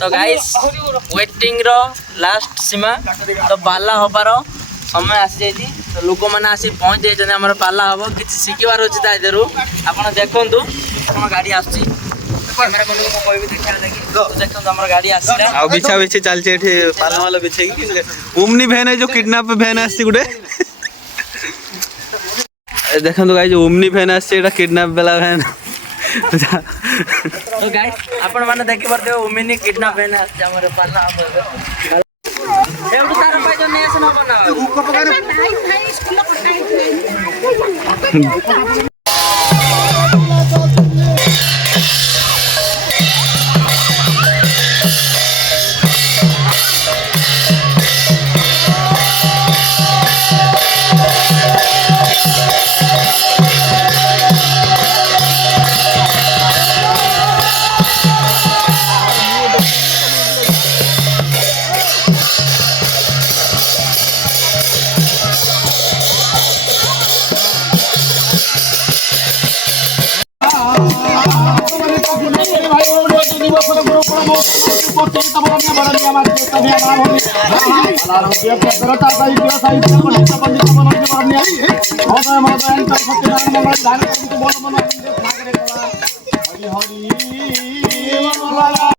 तो guys waiting रो last सीमा तो पाला हबार समय आसी जाइए तो लोक मैंने आसी पहुँच जाइए आम पाला हम किसी शिखबार अच्छे ता देर आप देखु आप गाड़ी आसूँ कैमेरा मैन को कहबी देखा लगी तो देखो आम गाड़ी आसला आ बिछा बिछी चलছে এଠି পালা মালা বিছাই কি ওমনি ভ্যান जो किडनैप भ्यान आसी गुटे देखंतु गाइस ओमनी भ्यान आसी एटा किडनैप वाला भ्यान तो गाइस आपण माने देखि परते ओमिनी किडनैप भ्यान आसी हमर पाला हम एवढं तार पाहिजे नाही असं नको ना